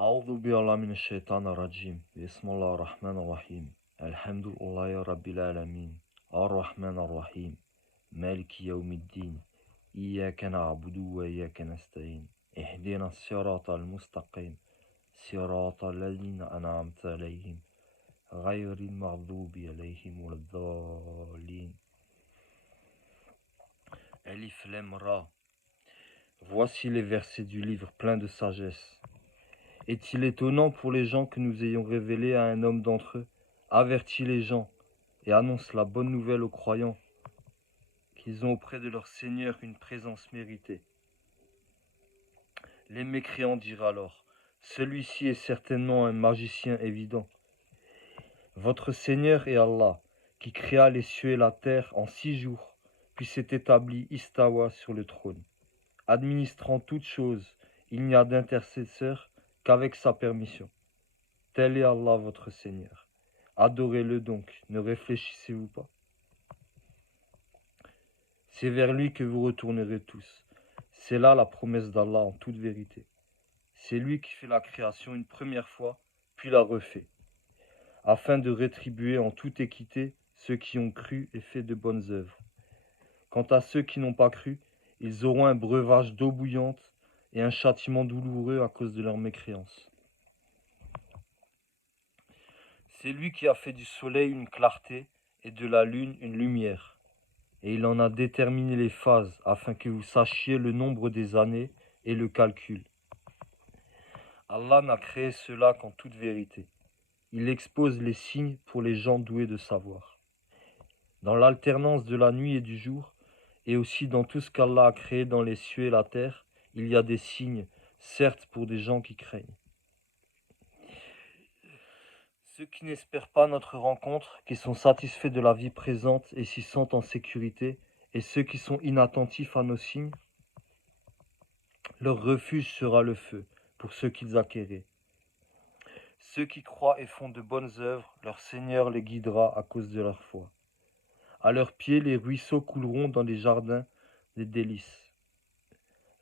أعوذ بالله من الشيطان الرجيم بسم الله الرحمن الرحيم الحمد لله رب العالمين الرحمن الرحيم مالك يوم الدين إياك نعبد وإياك نستعين اهدنا الصراط المستقيم صراط الذين أنعمت عليهم غير المغضوب عليهم ولا الضالين Alif Lam Ra. Voici les versets du livre plein de sagesse. Est-il étonnant pour les gens que nous ayons révélé à un homme d'entre eux, avertis les gens et annonce la bonne nouvelle aux croyants qu'ils ont auprès de leur Seigneur une présence méritée. Les mécréants dirent alors, celui-ci est certainement un magicien évident. Votre Seigneur est Allah, qui créa les cieux et la terre en 6 jours, puis s'est établi Istawa sur le trône. Administrant toutes choses, il n'y a d'intercesseur qu'avec sa permission. Tel est Allah votre Seigneur. Adorez-le donc, ne réfléchissez-vous pas? C'est vers lui que vous retournerez tous. C'est là la promesse d'Allah en toute vérité. C'est lui qui fait la création une première fois, puis la refait, afin de rétribuer en toute équité ceux qui ont cru et fait de bonnes œuvres. Quant à ceux qui n'ont pas cru, ils auront un breuvage d'eau bouillante et un châtiment douloureux à cause de leur mécréance. C'est lui qui a fait du soleil une clarté et de la lune une lumière. Et il en a déterminé les phases afin que vous sachiez le nombre des années et le calcul. Allah n'a créé cela qu'en toute vérité. Il expose les signes pour les gens doués de savoir. Dans l'alternance de la nuit et du jour, et aussi dans tout ce qu'Allah a créé dans les cieux et la terre, il y a des signes, certes pour des gens qui craignent. Ceux qui n'espèrent pas notre rencontre, qui sont satisfaits de la vie présente et s'y sentent en sécurité, et ceux qui sont inattentifs à nos signes, leur refuge sera le feu, pour ceux qu'ils acquéraient. Ceux qui croient et font de bonnes œuvres, leur Seigneur les guidera à cause de leur foi. À leurs pieds, les ruisseaux couleront dans les jardins des délices.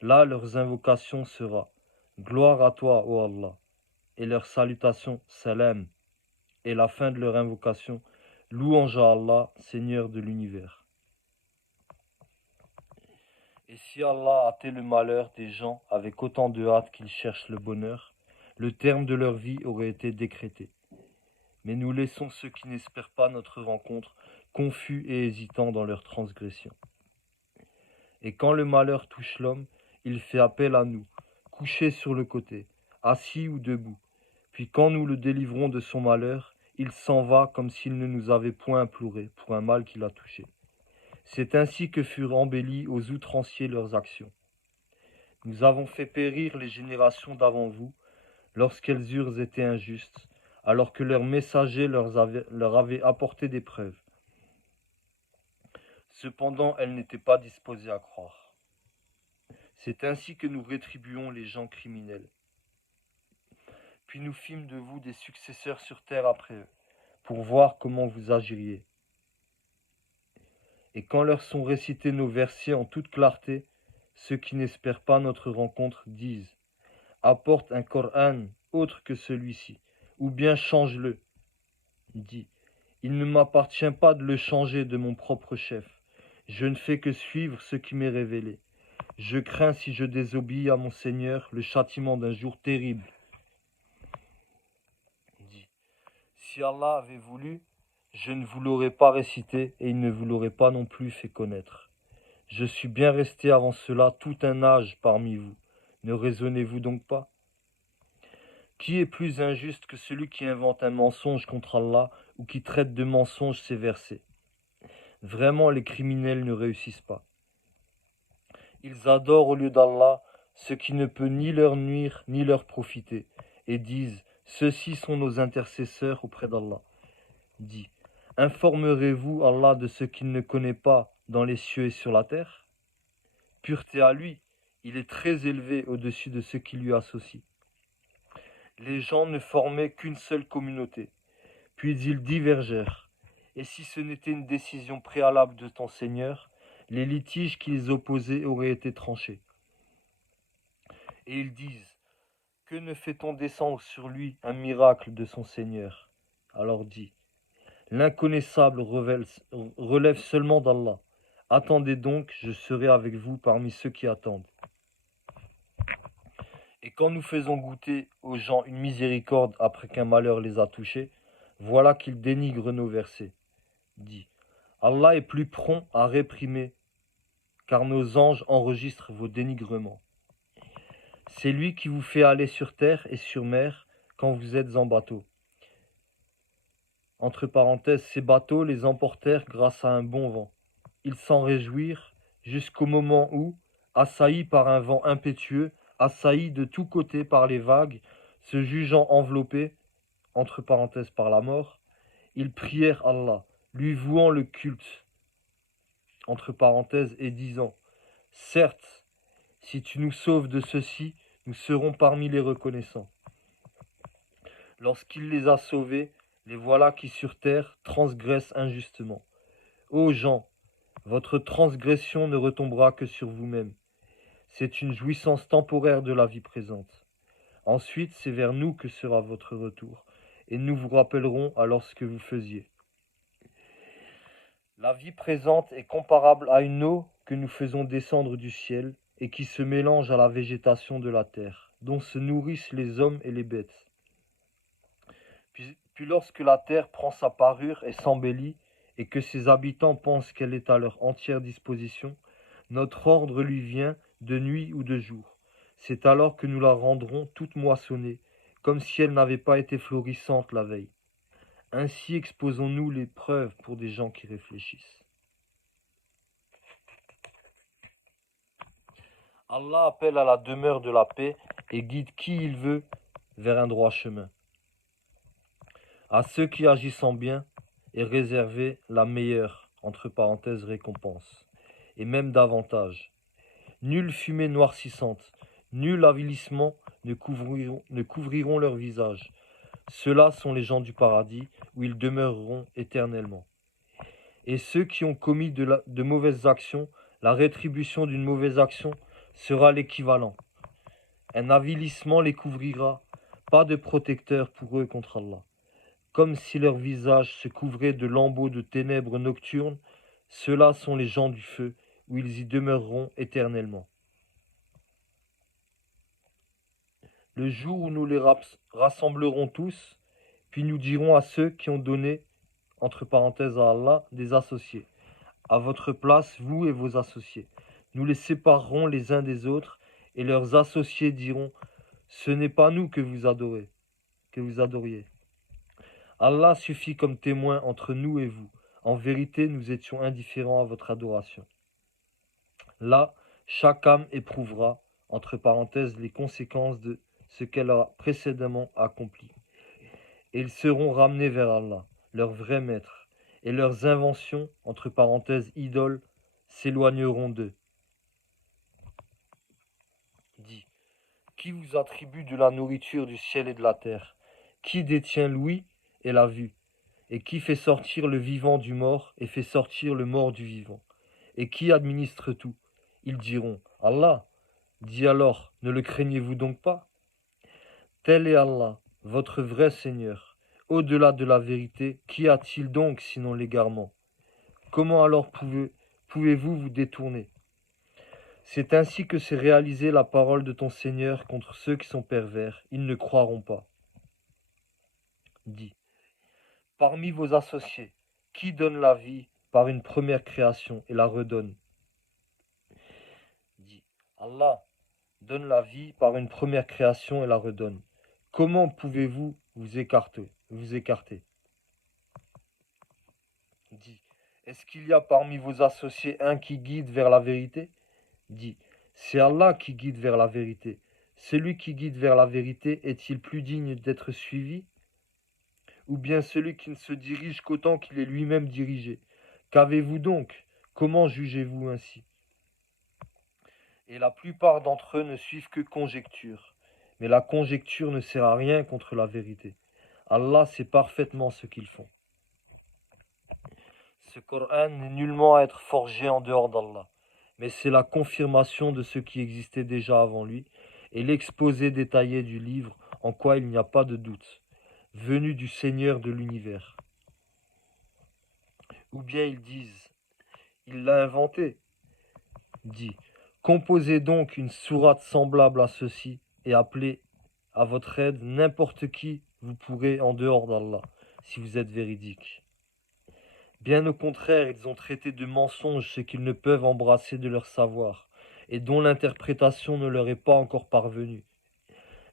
Là, leurs invocations sera « Gloire à toi, ô Allah » et leur salutation « Salam » et la fin de leur invocation « Louange à Allah, Seigneur de l'univers ». Et si Allah hâtait le malheur des gens avec autant de hâte qu'ils cherchent le bonheur, le terme de leur vie aurait été décrété. Mais nous laissons ceux qui n'espèrent pas notre rencontre confus et hésitants dans leur transgression. Et quand le malheur touche l'homme, il fait appel à nous, couché sur le côté, assis ou debout. Puis quand nous le délivrons de son malheur, il s'en va comme s'il ne nous avait point imploré pour un mal qu'il a touché. C'est ainsi que furent embellies aux outranciers leurs actions. Nous avons fait périr les générations d'avant vous, lorsqu'elles eurent été injustes, alors que leurs messagers leur avaient apporté des preuves. Cependant, elles n'étaient pas disposées à croire. C'est ainsi que nous rétribuons les gens criminels. Puis nous fîmes de vous des successeurs sur terre après eux, pour voir comment vous agiriez. Et quand leur sont récités nos versets en toute clarté, ceux qui n'espèrent pas notre rencontre disent « Apporte un Coran autre que celui-ci, ou bien change-le. » Dit « Il ne m'appartient pas de le changer de mon propre chef. Je ne fais que suivre ce qui m'est révélé. Je crains, si je désobéis à mon Seigneur, le châtiment d'un jour terrible. » Dit « Si Allah avait voulu, je ne vous l'aurais pas récité et il ne vous l'aurait pas non plus fait connaître. Je suis bien resté avant cela tout un âge parmi vous. Ne raisonnez-vous donc pas? Qui est plus injuste que celui qui invente un mensonge contre Allah ou qui traite de mensonge ses versets? Vraiment, les criminels ne réussissent pas. Ils adorent au lieu d'Allah ce qui ne peut ni leur nuire ni leur profiter, et disent « Ceux-ci sont nos intercesseurs auprès d'Allah ». Dit « Informerez-vous Allah de ce qu'il ne connaît pas dans les cieux et sur la terre? Pureté à lui, il est très élevé au-dessus de ceux qui lui associent. » Les gens ne formaient qu'une seule communauté, puis ils divergèrent. Et si ce n'était une décision préalable de ton Seigneur, les litiges qui les opposaient auraient été tranchés. Et ils disent, Que ne fait-on descendre sur lui un miracle de son Seigneur? Alors dit, l'inconnaissable relève seulement d'Allah. Attendez donc, je serai avec vous parmi ceux qui attendent. Et quand nous faisons goûter aux gens une miséricorde après qu'un malheur les a touchés, voilà qu'ils dénigrent nos versets. Dit, Allah est plus prompt à réprimer, car nos anges enregistrent vos dénigrements. C'est lui qui vous fait aller sur terre et sur mer quand vous êtes en bateau. Entre parenthèses, ces bateaux les emportèrent grâce à un bon vent. Ils s'en réjouirent jusqu'au moment où, assaillis par un vent impétueux, assaillis de tous côtés par les vagues, se jugeant enveloppés, entre parenthèses par la mort, ils prièrent Allah, lui vouant le culte, entre parenthèses, et disant, certes, si tu nous sauves de ceci, nous serons parmi les reconnaissants. Lorsqu'il les a sauvés, les voilà qui sur terre transgressent injustement. Ô gens, votre transgression ne retombera que sur vous-même. C'est une jouissance temporaire de la vie présente. Ensuite, c'est vers nous que sera votre retour, et nous vous rappellerons alors ce que vous faisiez. La vie présente est comparable à une eau que nous faisons descendre du ciel et qui se mélange à la végétation de la terre, dont se nourrissent les hommes et les bêtes. Puis lorsque la terre prend sa parure et s'embellit, et que ses habitants pensent qu'elle est à leur entière disposition, notre ordre lui vient de nuit ou de jour. C'est alors que nous la rendrons toute moissonnée, comme si elle n'avait pas été florissante la veille. Ainsi exposons-nous les preuves pour des gens qui réfléchissent. Allah appelle à la demeure de la paix et guide qui il veut vers un droit chemin. À ceux qui agissent en bien est réservée la meilleure, entre parenthèses, récompense, et même davantage. Nulle fumée noircissante, nul avilissement ne couvriront leur visage. Ceux-là sont les gens du paradis, où ils demeureront éternellement. Et ceux qui ont commis de mauvaises actions, la rétribution d'une mauvaise action sera l'équivalent. Un avilissement les couvrira, pas de protecteur pour eux contre Allah. Comme si leur visage se couvrait de lambeaux de ténèbres nocturnes, ceux-là sont les gens du feu, où ils y demeureront éternellement. Le jour où nous les rassemblerons tous, puis nous dirons à ceux qui ont donné, entre parenthèses à Allah, des associés. À votre place, vous et vos associés. Nous les séparerons les uns des autres, et leurs associés diront, ce n'est pas nous que vous adoriez. Allah suffit comme témoin entre nous et vous. En vérité, nous étions indifférents à votre adoration. Là, chaque âme éprouvera, entre parenthèses, les conséquences de ce qu'elle a précédemment accompli. Et ils seront ramenés vers Allah, leur vrai maître, et leurs inventions, entre parenthèses, idoles, s'éloigneront d'eux. Dit, qui vous attribue de la nourriture du ciel et de la terre? Qui détient l'ouïe et la vue? Et qui fait sortir le vivant du mort et fait sortir le mort du vivant? Et qui administre tout? Ils diront, Allah. Dis alors, ne le craignez-vous donc pas? Tel est Allah, votre vrai Seigneur. Au-delà de la vérité, qu'y a-t-il donc sinon l'égarement? Comment alors pouvez-vous vous détourner? C'est ainsi que s'est réalisée la parole de ton Seigneur contre ceux qui sont pervers. Ils ne croiront pas. Dis, parmi vos associés, qui donne la vie par une première création et la redonne? Dit, Allah donne la vie par une première création et la redonne. Comment pouvez-vous vous écarter? Dit, est-ce qu'il y a parmi vos associés un qui guide vers la vérité? Dit, c'est Allah qui guide vers la vérité. Celui qui guide vers la vérité est-il plus digne d'être suivi? Ou bien celui qui ne se dirige qu'autant qu'il est lui-même dirigé? Qu'avez-vous donc? Comment jugez-vous ainsi? Et la plupart d'entre eux ne suivent que conjecture. Mais la conjecture ne sert à rien contre la vérité. Allah sait parfaitement ce qu'ils font. Ce Coran n'est nullement à être forgé en dehors d'Allah, mais c'est la confirmation de ce qui existait déjà avant lui, et l'exposé détaillé du livre en quoi il n'y a pas de doute, venu du Seigneur de l'univers. Ou bien ils disent, il l'a inventé, dit, composez donc une sourate semblable à ceci et appelez à votre aide n'importe qui vous pourrez en dehors d'Allah, si vous êtes véridique. Bien au contraire, ils ont traité de mensonge ce qu'ils ne peuvent embrasser de leur savoir, et dont l'interprétation ne leur est pas encore parvenue.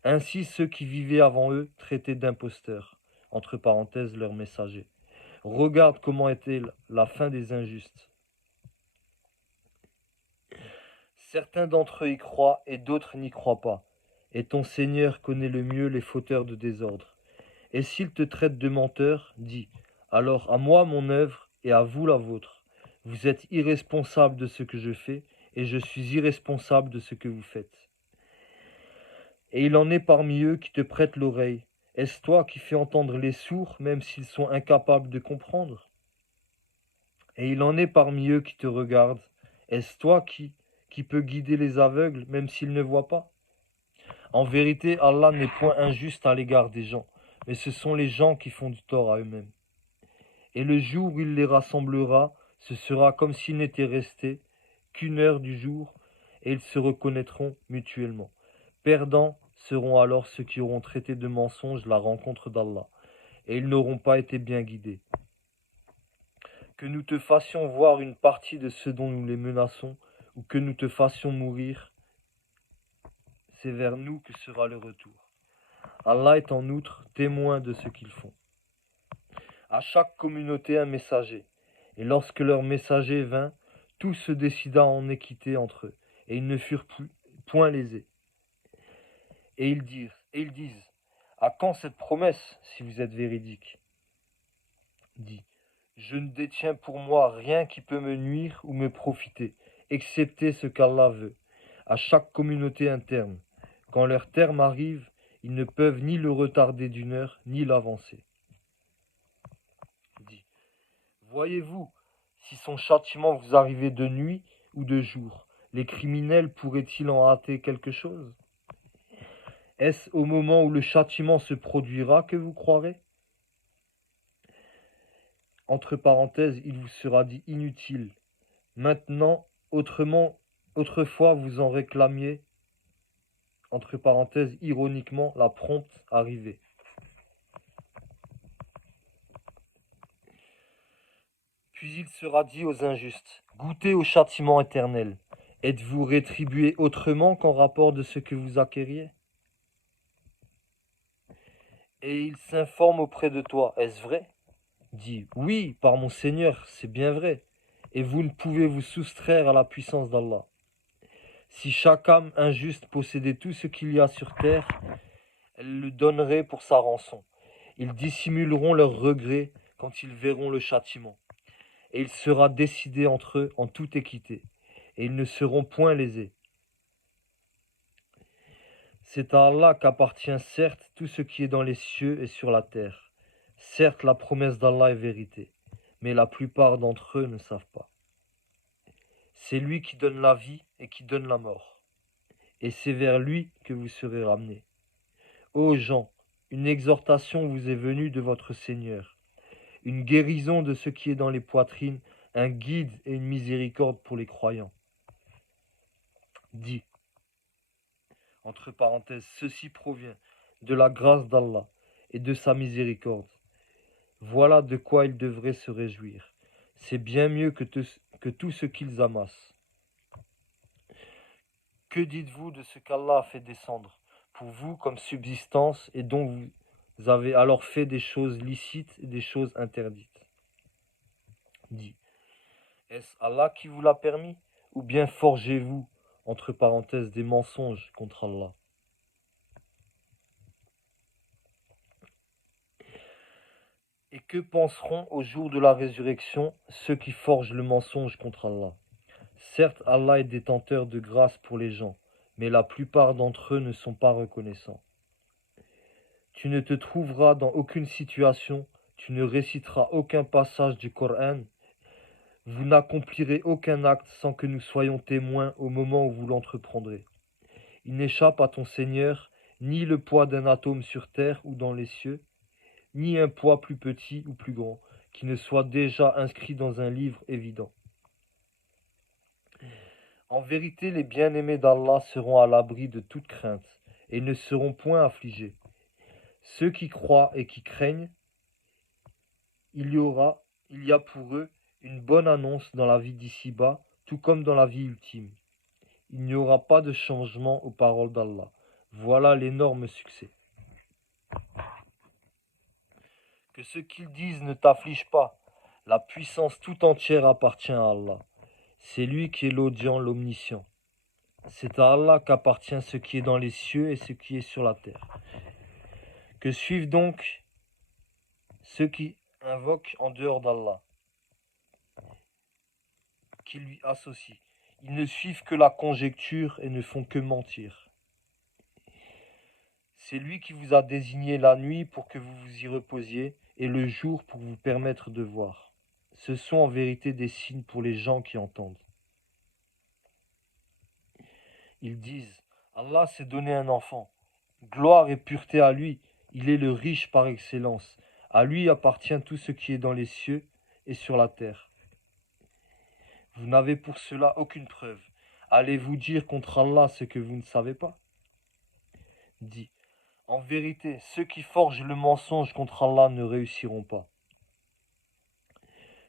Ainsi ceux qui vivaient avant eux traitaient d'imposteurs, entre parenthèses leurs messagers. Regarde comment était la fin des injustes. Certains d'entre eux y croient et d'autres n'y croient pas. Et ton Seigneur connaît le mieux les fauteurs de désordre. Et s'ils te traitent de menteur, dis, alors à moi mon œuvre et à vous la vôtre. Vous êtes irresponsables de ce que je fais, et je suis irresponsable de ce que vous faites. Et il en est parmi eux qui te prêtent l'oreille. Est-ce toi qui fais entendre les sourds, même s'ils sont incapables de comprendre? Et il en est parmi eux qui te regardent. Est-ce toi qui peut guider les aveugles, même s'ils ne voient pas? En vérité, Allah n'est point injuste à l'égard des gens, mais ce sont les gens qui font du tort à eux-mêmes. Et le jour où il les rassemblera, ce sera comme s'il n'était resté qu'une heure du jour, et ils se reconnaîtront mutuellement. Perdants seront alors ceux qui auront traité de mensonge la rencontre d'Allah, et ils n'auront pas été bien guidés. Que nous te fassions voir une partie de ce dont nous les menaçons, ou que nous te fassions mourir, c'est vers nous que sera le retour. Allah est en outre témoin de ce qu'ils font. À chaque communauté un messager, et lorsque leur messager vint, tout se décida en équité entre eux, et ils ne furent point lésés. Et ils disent, à quand cette promesse, si vous êtes véridique? Dit, je ne détiens pour moi rien qui peut me nuire ou me profiter, excepté ce qu'Allah veut, à chaque communauté interne. Quand leur terme arrive, ils ne peuvent ni le retarder d'une heure, ni l'avancer. Dit, voyez-vous, si son châtiment vous arrivait de nuit ou de jour, les criminels pourraient-ils en hâter quelque chose? Est-ce au moment où le châtiment se produira que vous croirez? Entre parenthèses, il vous sera dit inutile. Maintenant, autrefois vous en réclamiez, entre parenthèses, ironiquement, la prompte arrivée. Puis il sera dit aux injustes, goûtez au châtiment éternel. Êtes-vous rétribués autrement qu'en rapport de ce que vous acquériez? Et il s'informe auprès de toi, est-ce vrai? Dit, oui, par mon Seigneur, c'est bien vrai. Et vous ne pouvez vous soustraire à la puissance d'Allah. Si chaque âme injuste possédait tout ce qu'il y a sur terre, elle le donnerait pour sa rançon. Ils dissimuleront leur regret quand ils verront le châtiment. Et il sera décidé entre eux en toute équité, et ils ne seront point lésés. C'est à Allah qu'appartient certes tout ce qui est dans les cieux et sur la terre. Certes, la promesse d'Allah est vérité, mais la plupart d'entre eux ne savent pas. C'est lui qui donne la vie et qui donne la mort. Et c'est vers lui que vous serez ramenés. Ô gens, une exhortation vous est venue de votre Seigneur, une guérison de ce qui est dans les poitrines, un guide et une miséricorde pour les croyants. Dit, entre parenthèses, ceci provient de la grâce d'Allah et de sa miséricorde. Voilà de quoi ils devraient se réjouir. C'est bien mieux que tout ce qu'ils amassent. Que dites-vous de ce qu'Allah a fait descendre pour vous comme subsistance et dont vous avez alors fait des choses licites et des choses interdites? Dit, est-ce Allah qui vous l'a permis, ou bien forgez-vous, entre parenthèses, des mensonges contre Allah? Et que penseront au jour de la résurrection ceux qui forgent le mensonge contre Allah? Certes, Allah est détenteur de grâce pour les gens, mais la plupart d'entre eux ne sont pas reconnaissants. Tu ne te trouveras dans aucune situation, tu ne réciteras aucun passage du Coran, vous n'accomplirez aucun acte sans que nous soyons témoins au moment où vous l'entreprendrez. Il n'échappe à ton Seigneur ni le poids d'un atome sur terre ou dans les cieux, ni un poids plus petit ou plus grand, qui ne soit déjà inscrit dans un livre évident. En vérité, les bien-aimés d'Allah seront à l'abri de toute crainte, et ne seront point affligés. Ceux qui croient et qui craignent, il y a pour eux une bonne annonce dans la vie d'ici-bas, tout comme dans la vie ultime. Il n'y aura pas de changement aux paroles d'Allah. Voilà l'énorme succès. Que ce qu'ils disent ne t'afflige pas. La puissance tout entière appartient à Allah. C'est lui qui est l'audient, l'omniscient. C'est à Allah qu'appartient ce qui est dans les cieux et ce qui est sur la terre. Que suivent donc ceux qui invoquent en dehors d'Allah, qui lui associent. Ils ne suivent que la conjecture et ne font que mentir. C'est lui qui vous a désigné la nuit pour que vous vous y reposiez et le jour pour vous permettre de voir. Ce sont en vérité des signes pour les gens qui entendent. Ils disent, Allah s'est donné un enfant. Gloire et pureté à lui, il est le riche par excellence. À lui appartient tout ce qui est dans les cieux et sur la terre. Vous n'avez pour cela aucune preuve. Allez-vous dire contre Allah ce que vous ne savez pas? Dis, en vérité, ceux qui forgent le mensonge contre Allah ne réussiront pas.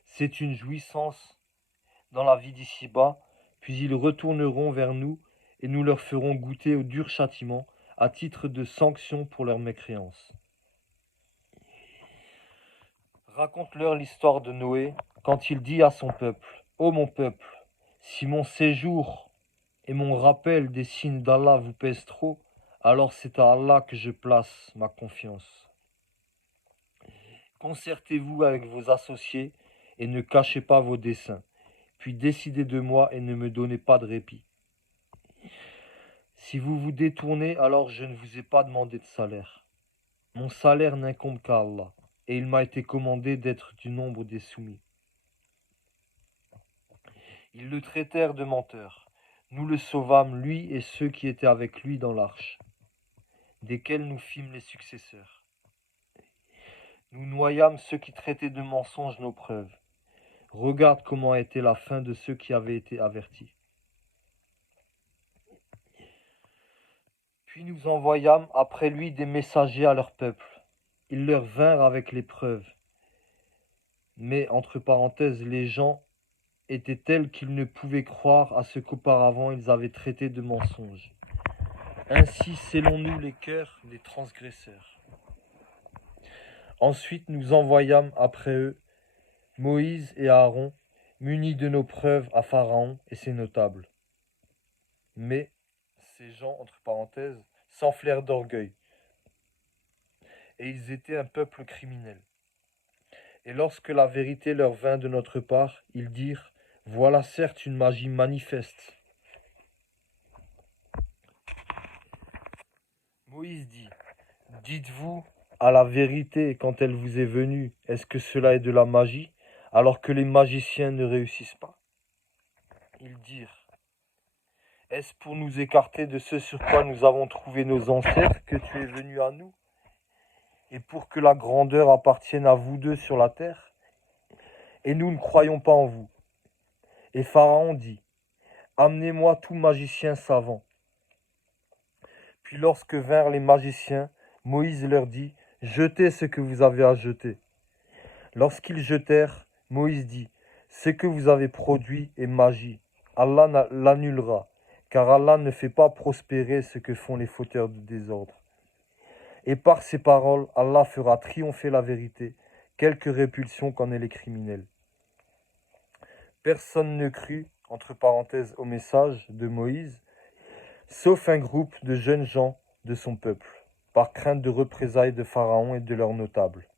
C'est une jouissance dans la vie d'ici-bas, puis ils retourneront vers nous et nous leur ferons goûter au dur châtiment à titre de sanction pour leur mécréance. Raconte-leur l'histoire de Noé quand il dit à son peuple, ô mon peuple, si mon séjour et mon rappel des signes d'Allah vous pèsent trop, alors c'est à Allah que je place ma confiance. Concertez-vous avec vos associés et ne cachez pas vos desseins, puis décidez de moi et ne me donnez pas de répit. Si vous vous détournez, alors je ne vous ai pas demandé de salaire. Mon salaire n'incombe qu'à Allah, et il m'a été commandé d'être du nombre des soumis. Ils le traitèrent de menteur. Nous le sauvâmes, lui et ceux qui étaient avec lui dans l'arche, desquels nous fîmes les successeurs. Nous noyâmes ceux qui traitaient de mensonges nos preuves. Regarde comment a été la fin de ceux qui avaient été avertis. Puis nous envoyâmes après lui des messagers à leur peuple. Ils leur vinrent avec les preuves. Mais, entre parenthèses, les gens étaient tels qu'ils ne pouvaient croire à ce qu'auparavant ils avaient traité de mensonges. Ainsi scellons-nous les cœurs des transgresseurs. Ensuite nous envoyâmes après eux Moïse et Aaron, munis de nos preuves à Pharaon et ses notables. Mais ces gens, entre parenthèses, s'enflèrent d'orgueil, et ils étaient un peuple criminel. Et lorsque la vérité leur vint de notre part, ils dirent, voilà certes une magie manifeste. Moïse dit, dites-vous à la vérité quand elle vous est venue, est-ce que cela est de la magie, alors que les magiciens ne réussissent pas? Ils dirent, est-ce pour nous écarter de ce sur quoi nous avons trouvé nos ancêtres que tu es venu à nous, et pour que la grandeur appartienne à vous deux sur la terre? Et nous ne croyons pas en vous. Et Pharaon dit, amenez-moi tout magicien savant. Puis lorsque vinrent les magiciens, Moïse leur dit, jetez ce que vous avez à jeter. Lorsqu'ils jetèrent, Moïse dit, ce que vous avez produit est magie. Allah l'annulera, car Allah ne fait pas prospérer ce que font les fauteurs de désordre. Et par ces paroles, Allah fera triompher la vérité, quelque répulsion qu'en aient les criminels. Personne ne crut, entre parenthèses, au message de Moïse, sauf un groupe de jeunes gens de son peuple, par crainte de représailles de Pharaon et de leurs notables.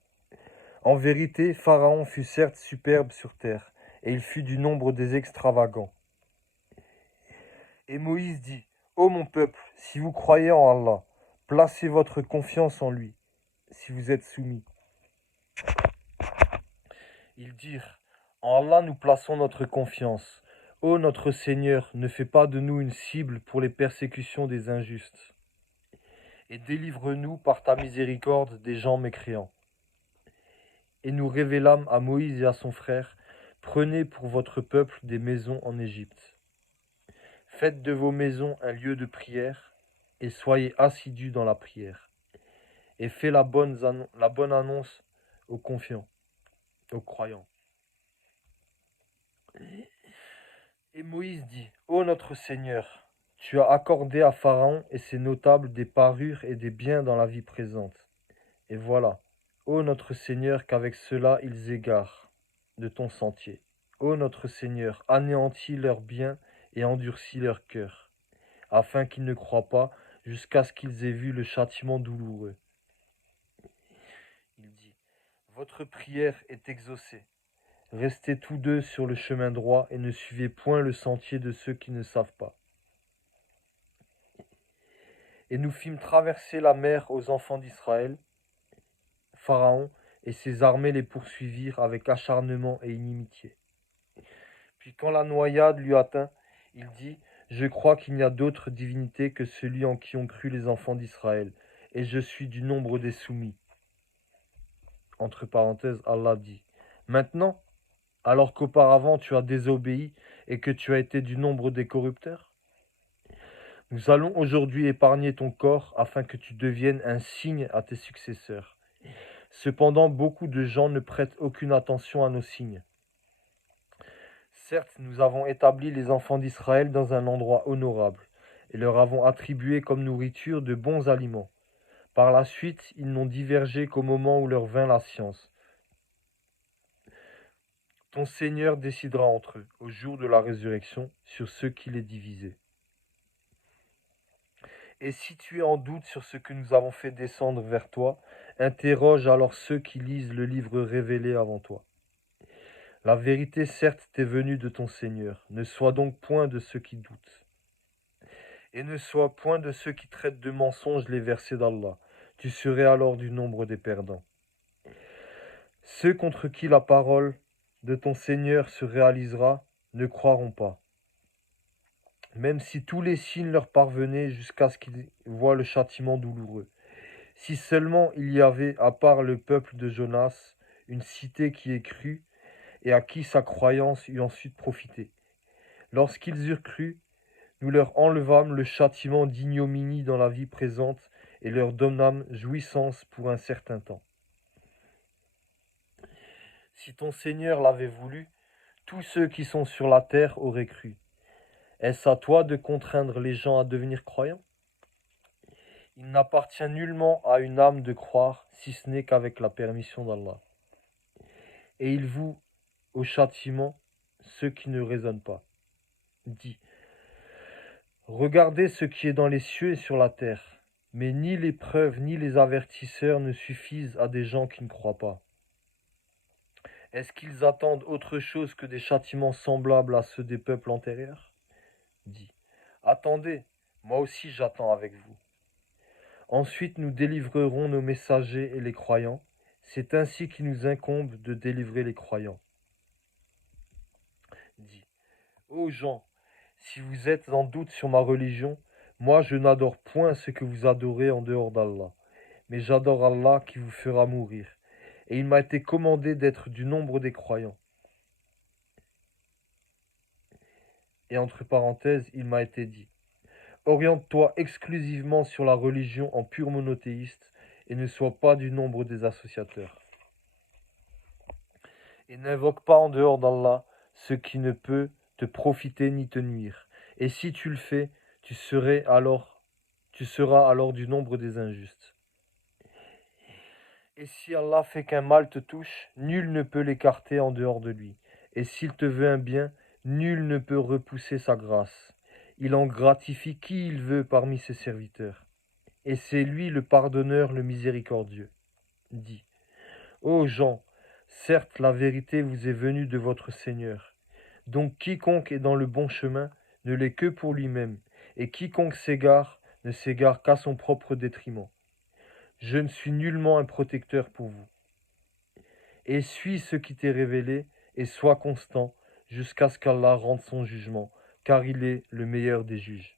En vérité, Pharaon fut certes superbe sur terre, et il fut du nombre des extravagants. Et Moïse dit, ô mon peuple, si vous croyez en Allah, placez votre confiance en lui, si vous êtes soumis. Ils dirent, en Allah nous plaçons notre confiance. Ô notre Seigneur, ne fais pas de nous une cible pour les persécutions des injustes, et délivre-nous par ta miséricorde des gens mécréants. Et nous révélâmes à Moïse et à son frère, prenez pour votre peuple des maisons en Égypte. Faites de vos maisons un lieu de prière, et soyez assidus dans la prière. Et faites la bonne annonce aux confiants, aux croyants. Et Moïse dit, ô notre Seigneur, tu as accordé à Pharaon et ses notables des parures et des biens dans la vie présente. Et voilà, ô notre Seigneur, qu'avec cela ils égarent de ton sentier. Ô notre Seigneur, anéantis leurs biens et endurcis leur cœur, afin qu'ils ne croient pas jusqu'à ce qu'ils aient vu le châtiment douloureux. Il dit, votre prière est exaucée. Restez tous deux sur le chemin droit et ne suivez point le sentier de ceux qui ne savent pas. Et nous fîmes traverser la mer aux enfants d'Israël. Pharaon et ses armées les poursuivirent avec acharnement et inimitié. Puis quand la noyade lui atteint, il dit, je crois qu'il n'y a d'autre divinité que celui en qui ont cru les enfants d'Israël, et je suis du nombre des soumis. Entre parenthèses, Allah dit, maintenant, alors qu'auparavant tu as désobéi et que tu as été du nombre des corrupteurs? Nous allons aujourd'hui épargner ton corps afin que tu deviennes un signe à tes successeurs. Cependant, beaucoup de gens ne prêtent aucune attention à nos signes. Certes, nous avons établi les enfants d'Israël dans un endroit honorable, et leur avons attribué comme nourriture de bons aliments. Par la suite, ils n'ont divergé qu'au moment où leur vint la science. Ton Seigneur décidera entre eux, au jour de la résurrection, sur ce qui les divisait. Et si tu es en doute sur ce que nous avons fait descendre vers toi, interroge alors ceux qui lisent le livre révélé avant toi. La vérité certes t'est venue de ton Seigneur, ne sois donc point de ceux qui doutent. Et ne sois point de ceux qui traitent de mensonges les versets d'Allah, tu serais alors du nombre des perdants. Ceux contre qui la parole de ton Seigneur se réalisera ne croiront pas, même si tous les signes leur parvenaient jusqu'à ce qu'ils voient le châtiment douloureux. Si seulement il y avait, à part le peuple de Jonas, une cité qui ait cru, et à qui sa croyance eut ensuite profité. Lorsqu'ils eurent cru, nous leur enlevâmes le châtiment d'ignominie dans la vie présente, et leur donnâmes jouissance pour un certain temps. Si ton Seigneur l'avait voulu, tous ceux qui sont sur la terre auraient cru. Est-ce à toi de contraindre les gens à devenir croyants? Il n'appartient nullement à une âme de croire, si ce n'est qu'avec la permission d'Allah. Et il voue au châtiment ceux qui ne raisonnent pas. Dit, regardez ce qui est dans les cieux et sur la terre, mais ni les preuves ni les avertisseurs ne suffisent à des gens qui ne croient pas. Est-ce qu'ils attendent autre chose que des châtiments semblables à ceux des peuples antérieurs? Dit, attendez, moi aussi j'attends avec vous. Ensuite nous délivrerons nos messagers et les croyants. C'est ainsi qu'il nous incombe de délivrer les croyants. Dit, ô gens, si vous êtes en doute sur ma religion, moi je n'adore point ce que vous adorez en dehors d'Allah, mais j'adore Allah qui vous fera mourir. Et il m'a été commandé d'être du nombre des croyants. Et entre parenthèses, il m'a été dit, oriente-toi exclusivement sur la religion en pur monothéiste et ne sois pas du nombre des associateurs. Et n'invoque pas en dehors d'Allah ce qui ne peut te profiter ni te nuire. Et si tu le fais, tu seras alors du nombre des injustes. Et si Allah fait qu'un mal te touche, nul ne peut l'écarter en dehors de lui. Et s'il te veut un bien, nul ne peut repousser sa grâce. Il en gratifie qui il veut parmi ses serviteurs. Et c'est lui le pardonneur, le miséricordieux. Dit, ô gens, certes la vérité vous est venue de votre Seigneur. Donc quiconque est dans le bon chemin ne l'est que pour lui-même, et quiconque s'égare ne s'égare qu'à son propre détriment. Je ne suis nullement un protecteur pour vous. Et suis ce qui t'est révélé, et sois constant, jusqu'à ce qu'Allah rende son jugement, car il est le meilleur des juges.